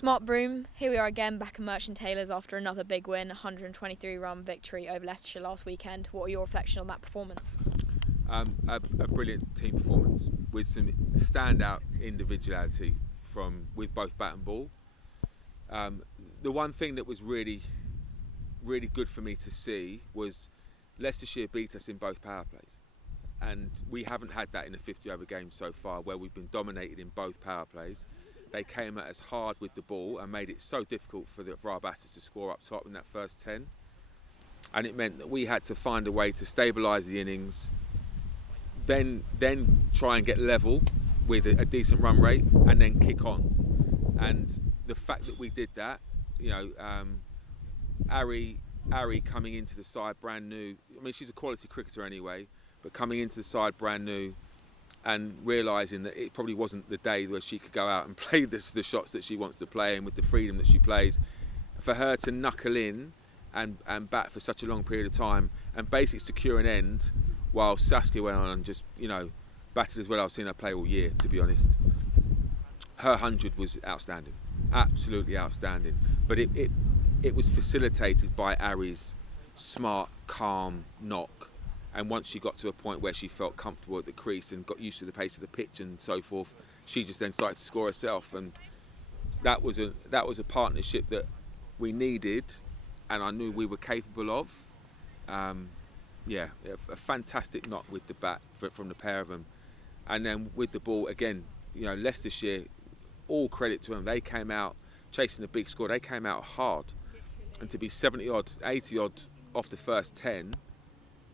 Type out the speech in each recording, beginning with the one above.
It's Marc Broom. Here we are again back at Merchant Taylors after another big win, 123-run victory over Leicestershire last weekend. What are your reflections on that performance? A brilliant team performance with some standout individuality with both bat and ball. The one thing that was really good for me to see was Leicestershire beat us in both power plays, and we haven't had that in a 50-over game so far, where we've been dominated in both power plays. They came at us hard with the ball and made it so difficult for our batters to score up top in that first 10, and it meant that we had to find a way to stabilise the innings, then try and get level with a decent run rate, and then kick on. And the fact that we did that, Ari coming into the side brand new. I mean, she's a quality cricketer anyway, but coming into the side brand new and realising that it probably wasn't the day where she could go out and play the shots that she wants to play and with the freedom that she plays, for her to knuckle in and bat for such a long period of time and basically secure an end while Saskia went on and just, batted as well I've seen her play all year, to be honest. Her 100 was outstanding, absolutely outstanding. But it was facilitated by Ari's smart, calm knock. And once she got to a point where she felt comfortable at the crease and got used to the pace of the pitch and so forth, she just then started to score herself. And that was a partnership that we needed, and I knew we were capable of. A fantastic knock with the bat from the pair of them. And then with the ball, again, Leicestershire, all credit to them. They came out chasing a big score. They came out hard. And to be 70-odd, 80-odd off the first 10,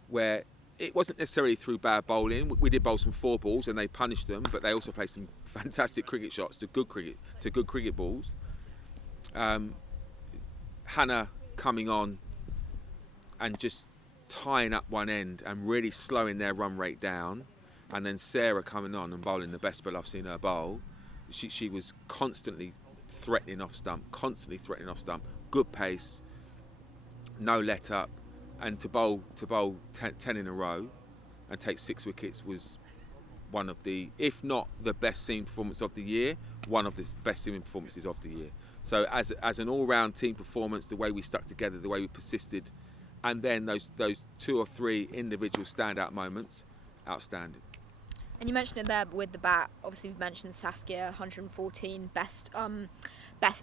where it wasn't necessarily through bad bowling. We did bowl some 4 balls and they punished them, but they also played some fantastic cricket shots to good cricket balls. Hannah coming on and just tying up one end and really slowing their run rate down, and then Sarah coming on and bowling the best spell I've seen her bowl. She was constantly threatening off stump, good pace, no let up, and to bowl 10 in a row and take 6 wickets was one of the, if not the best seam performance of the year, one of the best seaming performances of the year. So as an all-round team performance, the way we stuck together, the way we persisted, and then those 2 or 3 individual standout moments, outstanding. And you mentioned it there with the bat. Obviously, we mentioned Saskia, 114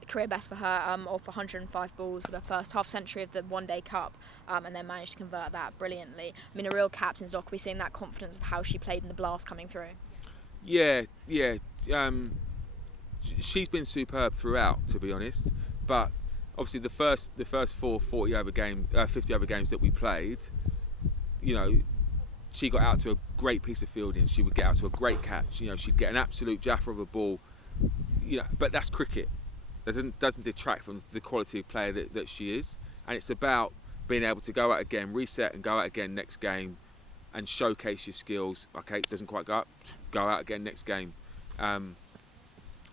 career best for her, off 105 balls with her first half century of the One Day Cup, and then managed to convert that brilliantly. I mean, a real captain's lock. We're seeing that confidence of how she played in the blast coming through. Yeah. She's been superb throughout, to be honest. But obviously, the first 4 50-over games that we played, she got out to a great piece of fielding. She would get out to a great catch. She'd get an absolute jaffer of a ball. But that's cricket. That doesn't detract from the quality of player that she is. And it's about being able to go out again, reset and go out again next game and showcase your skills. Okay, it doesn't quite go out again next game. And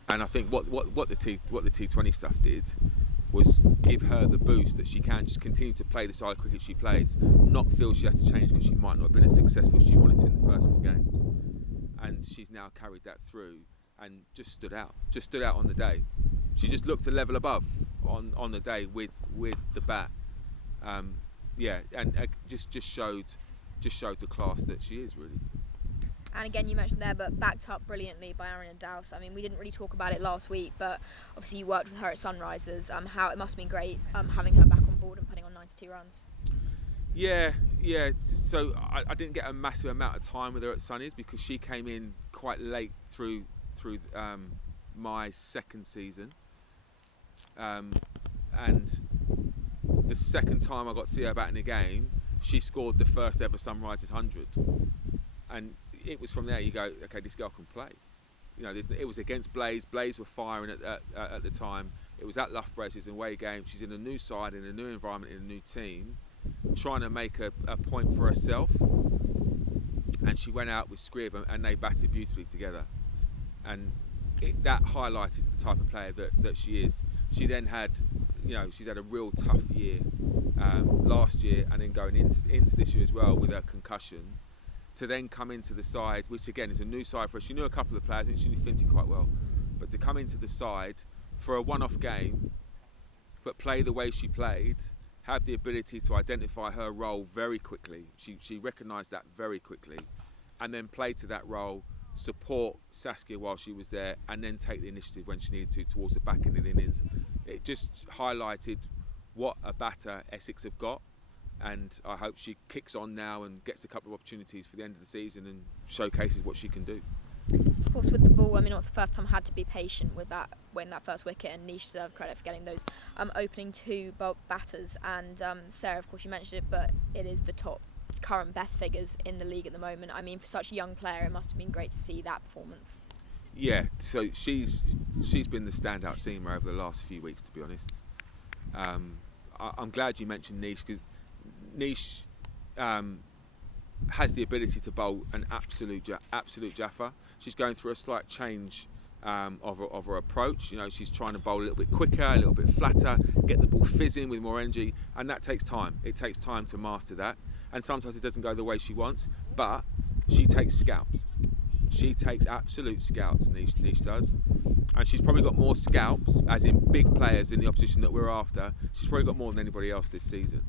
I think what the T20 stuff did was give her the boost that she can just continue to play the style of cricket she plays, not feel she has to change because she might not have been as successful as she wanted to in the first 4 games. And she's now carried that through and just stood out on the day. She just looked a level above on the day with the bat. And just showed the class that she is, really. And again, you mentioned there, but backed up brilliantly by Aaron and Dowse. I mean, we didn't really talk about it last week, but obviously you worked with her at Sunrisers. How it must have been great having her back on board and putting on 92 runs. Yeah. So I didn't get a massive amount of time with her at Sunnies because she came in quite late through my second season. And the second time I got to see her batting a game, she scored the first ever Sunrisers 100. And it was from there you go, okay, this girl can play. It was against Blaze. Blaze were firing at the time. It was at Loughborough. It's an away game. She's in a new side, in a new environment, in a new team, trying to make a point for herself. And she went out with Scribb and they batted beautifully together. And that highlighted the type of player that she is. She then had, she's had a real tough year last year, and then going into this year as well with her concussion. To then come into the side, which again is a new side for her. She knew a couple of players. I think she knew Finty quite well, but to come into the side for a one-off game, but play the way she played, have the ability to identify her role very quickly. She recognised that very quickly, and then play to that role, support Saskia while she was there, and then take the initiative when she needed to towards the back end of the innings. It just highlighted what a batter Essex have got, and I hope she kicks on now and gets a couple of opportunities for the end of the season and showcases what she can do. Of course, with the ball, I mean, not the first time, had to be patient with that, winning that first wicket, and Nish deserved credit for getting those opening two batters. And Sarah, of course, you mentioned it, but it is the top current best figures in the league at the moment. I mean, for such a young player, it must have been great to see that performance. Yeah, so she's been the standout seamer over the last few weeks, to be honest. I'm glad you mentioned Nish, because Nish has the ability to bowl an absolute jaffa. She's going through a slight change of her approach. You know, she's trying to bowl a little bit quicker, a little bit flatter, get the ball fizzing with more energy, and that takes time. It takes time to master that, and sometimes it doesn't go the way she wants, but she takes scalps. She takes absolute scalps, Nish does. And she's probably got more scalps, as in big players in the opposition that we're after. She's probably got more than anybody else this season.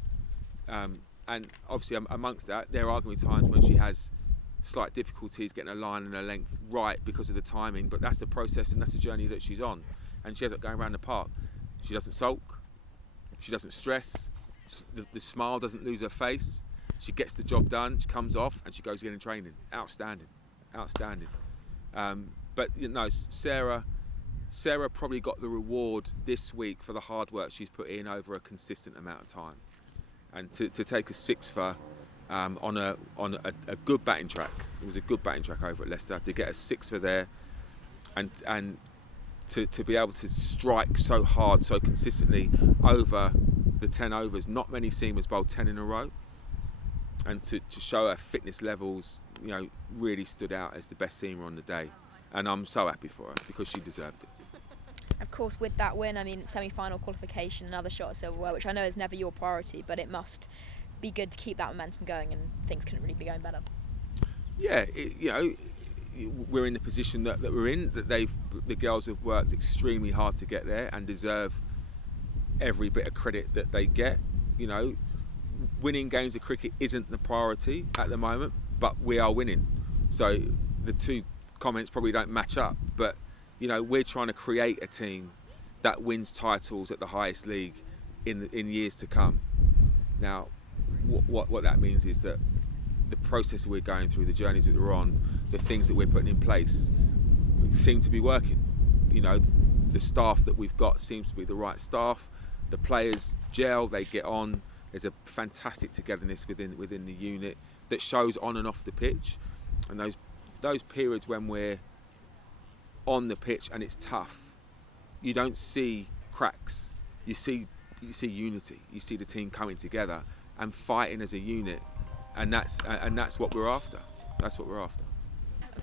And obviously amongst that, there are going to be times when she has slight difficulties getting her line and her length right because of the timing, but that's the process and that's the journey that she's on. And she ends up going around the park. She doesn't sulk, she doesn't stress, the smile doesn't lose her face. She gets the job done, she comes off and she goes again in training. Outstanding. But you know, Sarah probably got the reward this week for the hard work she's put in over a consistent amount of time. And to take a six for on a good batting track. It was a good batting track over at Leicester. To get a six for there, and to be able to strike so hard, so consistently over the 10 overs. Not many seamers bowled 10 in a row, and to show her fitness levels, you know, really stood out as the best seamer on the day. And I'm so happy for her because she deserved it. Of course, with that win, I mean, semi-final qualification, another shot at silverware, which I know is never your priority, but it must be good to keep that momentum going, and things couldn't really be going better. Yeah, you know, we're in the position that we're in, that the girls have worked extremely hard to get there and deserve every bit of credit that they get. You know, winning games of cricket isn't the priority at the moment, but we are winning. So the two comments probably don't match up, but you know, we're trying to create a team that wins titles at the highest league in years to come. Now, what that means is that the process we're going through, the journeys that we're on, the things that we're putting in place seem to be working. You know, the staff that we've got seems to be the right staff. The players gel, they get on. There's a fantastic togetherness within the unit that shows on and off the pitch. And those periods when we're on the pitch and it's tough, you don't see cracks. You see unity. You see the team coming together and fighting as a unit, and that's what we're after. That's what we're after.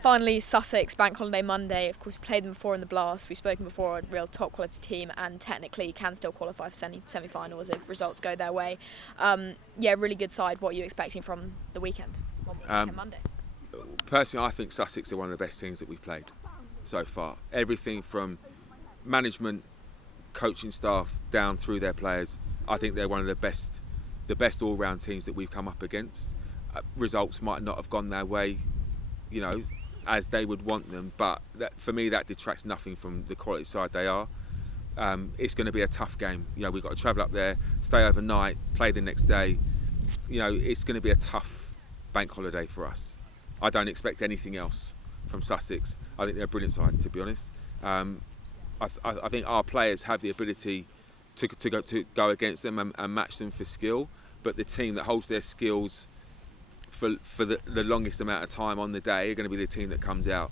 Finally, Sussex, Bank Holiday Monday. Of course, we played them before in the Blast. We've spoken before, a real top quality team, and technically can still qualify for semi-finals if results go their way. Yeah, really good side. What are you expecting from the weekend? Monday. Personally, I think Sussex are one of the best teams that we've played so far. Everything from management, coaching staff, down through their players. I think they're one of the best all-round teams that we've come up against. Results might not have gone their way, you know, as they would want them, but for me that detracts nothing from the quality side they are. It's going to be a tough game. You know, we've got to travel up there, stay overnight, play the next day. You know, it's going to be a tough bank holiday for us. I don't expect anything else from Sussex. I think they're a brilliant side, to be honest. I think our players have the ability to go against them and match them for skill, but the team that holds their skills for the longest amount of time on the day are going to be the team that comes out.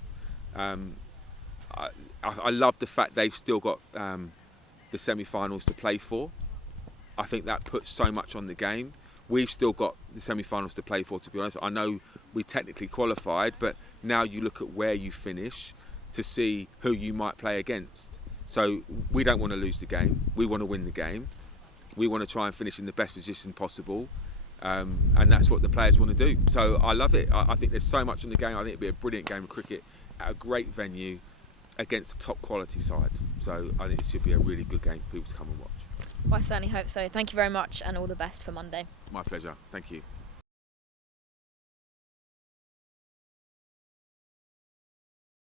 I love the fact they've still got the semi-finals to play for. I think that puts so much on the game. We've still got the semi-finals to play for, to be honest. I know we technically qualified, but now you look at where you finish to see who you might play against. So we don't want to lose the game. We want to win the game. We want to try and finish in the best position possible. And that's what the players want to do. So I love it. I think there's so much in the game. I think it'll be a brilliant game of cricket at a great venue. against a top quality side. So I think it should be a really good game for people to come and watch. Well, I certainly hope so. Thank you very much, and all the best for Monday. My pleasure. Thank you.